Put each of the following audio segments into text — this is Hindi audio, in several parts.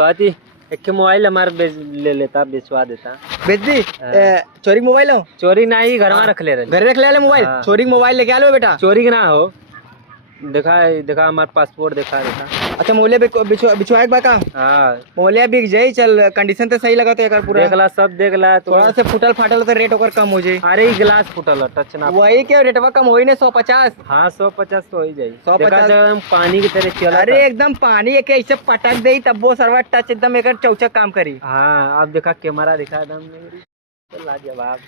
कहती एक के मोबाइल हमारे ले लेता, बेचवा देता। बेच दी? चोरी मोबाइल हो? चोरी ना ही घर में रख ले रहे, घर रख ले मोबाइल। चोरी मोबाइल लेके आ लो बेटा। चोरी के ना हो, देखा हमारा पासपोर्ट देखा। अच्छा मोबाइल बिछवाए बा का? हाँ मोबाइल बिक जाई। चल कंडीशन तो सही लगा तो एक पूरा देखला, सब देखला। थोड़ा से फुटल फाटल तो रेट ओकर कम हो जाई। अरे गिलास फुटल टच ना, वही के रेटवा कम होई ने 150। हाँ 150 तो हो ही जाई। 150 एकदम पानी की तरह चला। अरे एकदम पानी एक ऐसे पटक दे तब वो सर्वर टच एकदम एक चौचक काम करी। हाँ अब देखा कैमरा दिखा एकदम लाजवाब।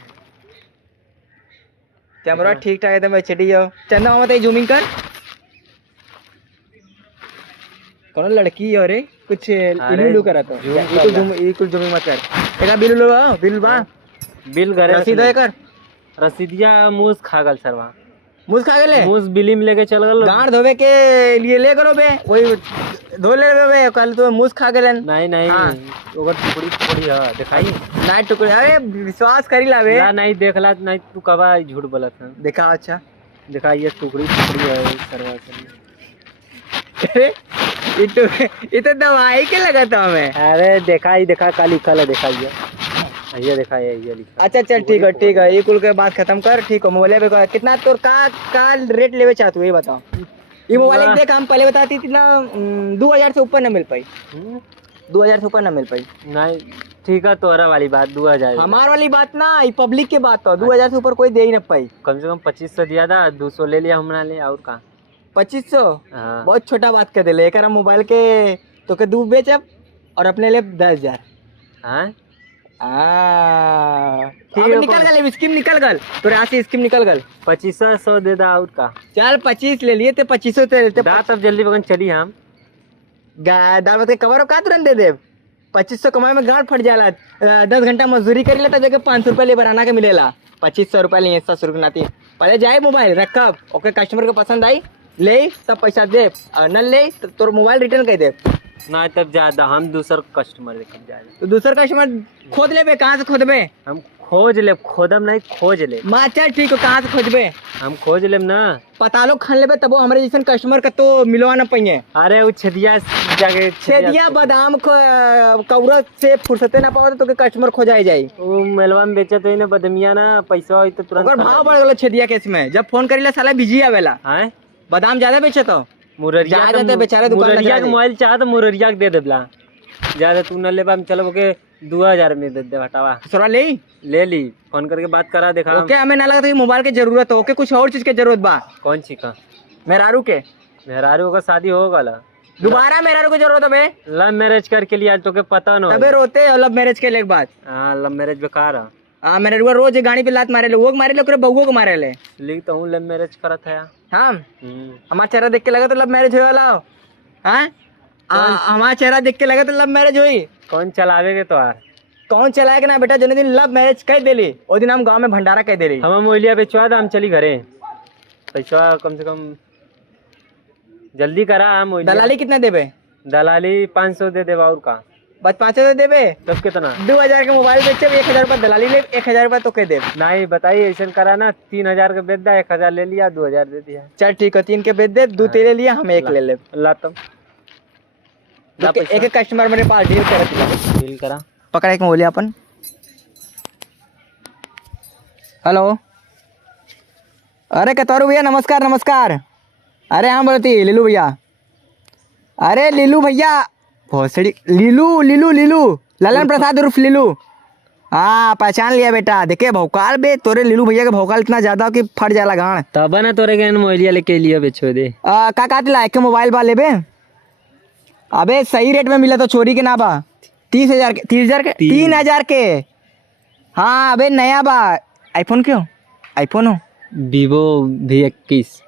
कैमरा ठीक ठाक एकदम एचडी हो। चंदा मामा जूमिंग कर। कौन लड़की है रे? कुछ इलू करा तो बिल्कुल जूमिंग मत कर। एका बिल लो, बिल बा, बिल घरे रसीद है कर। रसीदिया मूस खा गल सरवा, मूस खा गेले। मूस बिली में लेके चल गल। गांड धोवे के लिए ले गलो बे, वही धो ले बे। कल तो मूस खा गेले। नहीं ओकर टुकड़ी है दिखाई नहीं टुकड़ी। अरे विश्वास करी लावे ना, नहीं देखला नहीं तू कबा झूठ बोलत है। देखा अच्छा देखा ये टुकड़ी है सरवा से। ये तो दवाई के लगा था हमें। अरे देखा काली कल देखा ये देखा ये लिखा। अच्छा चल ठीक है ये कुल के बात खत्म कर। ठीक है मोबाइल पे कितना तोर का रेट लेवे चाहत हो ये बताओ। ये मोबाइल देख हम पहले बताती थी ना 2000 से ऊपर ना मिल पाई। 2000 से ऊपर ना मिल पाई। नहीं ठीक है तोहरा वाली बात 2000, हमार वाली बात ना, ये पब्लिक की बात तो 2000 से ऊपर कोई दे ही ना पाई। कम से कम 2500 दिया था, 200 ले लिया हमरा ले और का 2500। हाँ। बहुत छोटा बात कर दिले। एक मोबाइल के तो के दू बेचब और अपने लिए 10,000। हाँ ठीक है निकल गल स्कीम निकल गल तो राशि स्कीम निकल गल। 2500 दे दा और का। चल 25 ले लिए थे 2500 ते लेते। दात अब जल्दी बगन चली हम दाल के कवर का तुरंत दे दे। 2500 कमाए में गांठ फट जाला। 10 घंटा मजदूरी करी लेता जगह 500 रुपया ले बनाना के मिलेला। 2500 रुपया ले 700 रुपया नाती पहले जाए मोबाइल रखब। ओके कस्टमर को पसंद आई ले तब पैसा दे, न ले तो तोर मोबाइल रिटर्न कर दे। ना तब ज्यादा हम दूसर कस्टमर देख जाए तो दूसर कस्टमर खोद ले बे। कहाँ से खोदबे? हम खोज ले, खोदम नहीं खोज ले। माँ चल ठीक है कहाँ से खोजबे? हम खोज लेम ना। पता लो खान लेबे तब हमारे जैसे कस्टमर का तो मिलवा ना पाइए। अरे वो छेदिया जाके छेदिया बादाम कौरा से फुर्सते ना पाओ तो कस्टमर खो जाए। वो मेलवा में बेचत है ना बदमिया ना, पैसा होई तो तुरंत भाव बढ़ गलो छेदिया केस में। जब फोन करीला साला बिजी आवेला। हां बादाम ज्यादा बेचे तो मुररिया के बेचारे दुकान मुररिया के मोबाइल चाह तो मुररिया के दे देबला। ज्यादा तू न लेबा हम चलो के 2000 में दे हटावा। सोरा ले ली फोन करके बात करा देखा। ओके हमें ना लगा था मोबाइल की जरूरत हो। ओके कुछ और चीज की जरूरत बा? कौन सी का? मेहरारू के। मेहरारू का शादी हो गला दोबारा मेहरारू की जरूरत है? लव मैरिज करके लिए तो के पता न तबे रोते लव मैरिज के लिए बात। हां लव मैरिज बेकार है। हां मेहरारू रोज गाड़ी पे लात मारे ले, वो मारे ले ओकरे बहू को मारे ले। लिख तो हूं लव मैरिज करत है। हां हमारा चेहरा देख के लगा तो लव मैरिज होए वाला। हां हमारा चेहरा देख के लगा तो लव मैरिज हुई। कौन चलावेगे तो यार? कौन चलाएगा ना बेटा? जने दिन लव मैरिज कह देली ओ दिन हम गांव में भंडारा कह देली। हम मोबाइलिया बेचवा दा हम चली घरे। पैसा कम से कम जल्दी करा। हम दलाली कितना देबे? दलाली 500 दे देबा और का। बस 500 देबे तब कितना? 2000 के मोबाइल बेचे 1000 रुपया दलाली ले 1000 रुपया तो कह दे। नहीं बताइए ऐसा करा ना 3000 का बेच दा, 1000 ले लिया 2000 दे दिया। चल ठीक है 3 के बेच दे, 2 तेरे लिया हम 1 ले ले ला। तब एक कस्टमर मेरे पास डील करा पकड़ एक बोलिए अपन। हेलो अरे कतौरू भैया नमस्कार नमस्कार। अरे हाँ बोलती लीलू भैया। अरे लीलू भैया भोसड़ी लीलू ललन प्रसाद उर्फ लीलू। हाँ पहचान लिया बेटा। देखे भौकाल बे तोरे लीलू भैया के भौकाल इतना ज्यादा कि फट जाला गांड। तब ना तोरे के मोबाइलिया लेके लिया बेचो दे। का दिला के मोबाइल बा लेबे? अबे सही रेट में मिला तो चोरी के ना बा। 30,000 के 3,000 के। हाँ अबे नया बा। आईफोन क्यों? आईफोन हो? Vivo V21।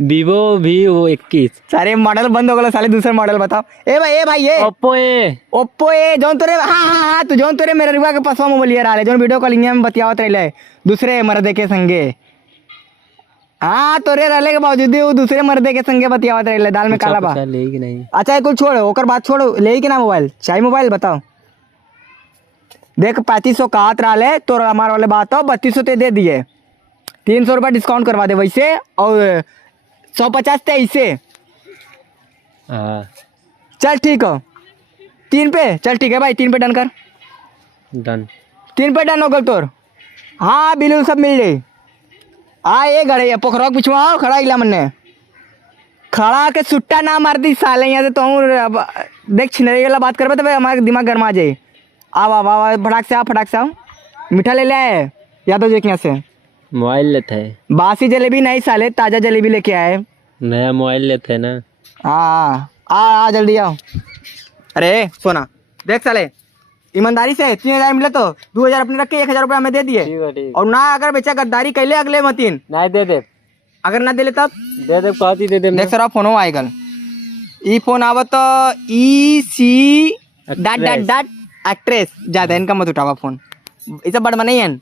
Vivo V21। सारे मॉडल बंद हो गए साले। दूसरे मॉडल बताओ। ए भाई ये ओप्पो ए जौन तोरे हाँ तू जौन तोरे मेरे रुआ के पासवा मोबाइल लिया रहा जौन वीडियो कॉलिंग में बतियावत रहे दूसरे मर्दे के संगे। हाँ तोरे रहले के बावजूद वो दूसरे मर्दे के संगे बतियावत रहे दाल में काला बा। ले कि नहीं? अच्छा कुल छोड़ ओकर बात छोड़। ले कि ना मोबाइल चाहिए? मोबाइल बताओ। देख 3500 का हाथ रहा तो हमारे वाले बात हो 3200 ते दे दिए। 300 रुपया डिस्काउंट करवा दे वैसे और 150 ते ऐसे। चल ठीक हो 3 पे, चल ठीक है भाई 3 पे डन कर। डन। 3 पे डन हो गल तोर। हाँ बिल्कुल सब मिल जाई। हाँ ये गड़े पोखरा के पिछवा खड़ा इला मन्ने खड़ा के सुट्टा ना मार दी साले यहाँ से तो देख छिनरी वाला बात करबे तो हमारे दिमाग गर्मा जाए। आव आव आव फटाक से आओ मीठा ले ले आए या तो देख यहाँ से मोबाइल लेते हैं। बासी जलेबी नहीं साले ताज़ा जलेबी लेके आए। नया मोबाइल लेते हैं ना। हाँ आ जल्दी आओ। अरे सोना देख साले ईमानदारी से 3000 मिले तो 2000 अपने रख के 1000 रुपये हमें दे दिए। ठीक है ठीक। और ना अगर बेचा गद्दारी कैले अगले मतीन नहीं दे दे। अगर ना देले तब दे दे बहुत ही दे दे। देख सर फोन आएगा ई फोन आवत तो EC ... एक्ट्रेस ज्यादा इनका मत उठावा फोन इसे बड़ नहीं है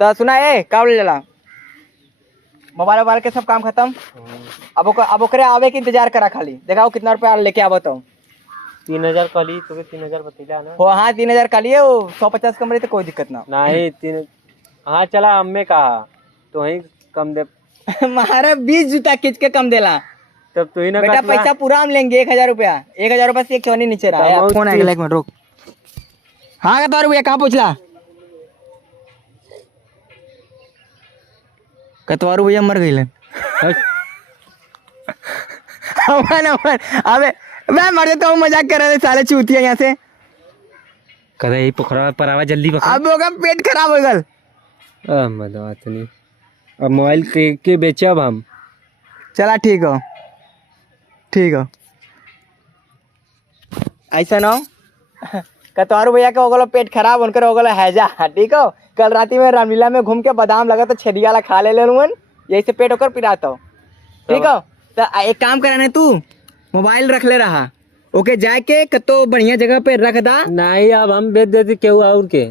तो सुना है का लेला मोबाइल के सब काम खत्म। अब ओकरे आवे के इंतजार करा खाली देखाओ कितना रुपया लेके आवत हो। 3000 कली तो 3000 बतिला ना। हो हाँ 3000 का लिए वो 150 कमरे तो कोई दिक्कत ना। नहीं 3। हाँ चला अम्मे कहा तो वही कम दे। हमारा 20 जूता खींच के कम देला तब तू ही ना बेटा पैसा पूरा हम लेंगे 1000 रुपया 1000 रुपया से एक चौनी नीचे रहा है। फोन आएगा 1 मिनट रुक। हाँ का भैया कहाँ पहुँचला कतवारू भैया मर गई अबे मैं मर जाता हूँ मजाक कर रहे थे साले चूतिया यहाँ से कदे ही पोखरा पर आवा जल्दी पकड़। अब होगा पेट खराब हो गल। बात नहीं अब मोबाइल के बेचे अब हम। चला ठीक हो ऐसा ना हो कतवारू भैया के होगलो पेट खराब उनकर होगलो हैजा ठीक हो। कल राती में रामलीला में घूम के बादाम लगा तो छेदिया वाला खा ले लेन यही से पेट होकर पिराता हो ठीक हो। तो एक काम कराने तू मोबाइल रख ले रहा ओके जाके कतो बढ़िया जगह पे रख दा। नहीं अब हम बेच देते केहू और के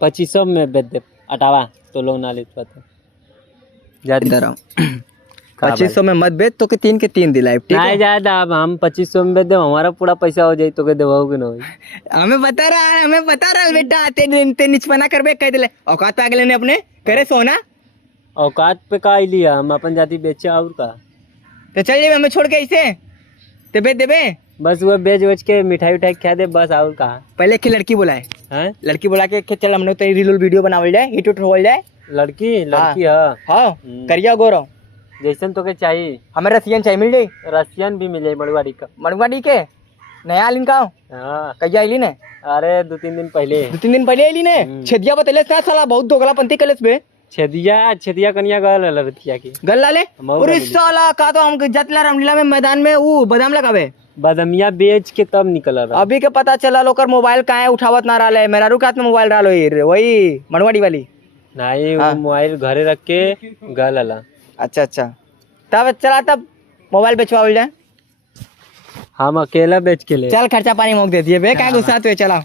2500 में बेच दे अटावा तो लोग ना लेते पता इधर 2500 में मत बेच तो के 3 के 3 दिलाए ठीक नहीं ज्यादा अब हम 2500 में बेच दे हमारा पूरा पैसा हो जाए तो के देवाओगे ना। हमें बता रहा है बेटा ते निचपना करबे कह दिले औकात अगले ने अपने करे सोना औकात पे का लिया हम अपन जाति बेचे और का तो चल जाए हमें छोड़ के ऐसे ते बेच देबे बस वो बेच के मिठाई उठाई खा दे बस और का। पहले की लड़की बुलाए हैं लड़की बुला के चल हमने तो रील वीडियो बनावल जाए हिट हो जाए। लड़की है हाँ करिया गोरो जैसन तो के चाहिए हमें रसियन चाहिए मिल जाए। रसियन भी मिल जाए मड़ुआड़ी के नया आलिन का हाँ कहिया आइली ने। अरे 2-3 दिन पहले 2-3 दिन पहले आइली ने छेदिया बतले साला बहुत दोगला पंती कलेस बे छेदिया कन्या गल लड़किया की गल लाले और साला का तो हम जतला रामलीला में मैदान में वो बादाम लगावे बादमिया बेच के तब निकल रहा। अभी के पता चला लोकर मोबाइल कहाँ उठावत ना रहा है मेरा रुक हाथ में मोबाइल रहा वही मड़वाड़ी वाली नहीं वो मोबाइल घरे रख के गल अला। अच्छा तब चला तब मोबाइल बेचवाओ जाए हम अकेला बेच के ले चल खर्चा पानी मोक दे दिए बे क्या गुस्सा तो चला।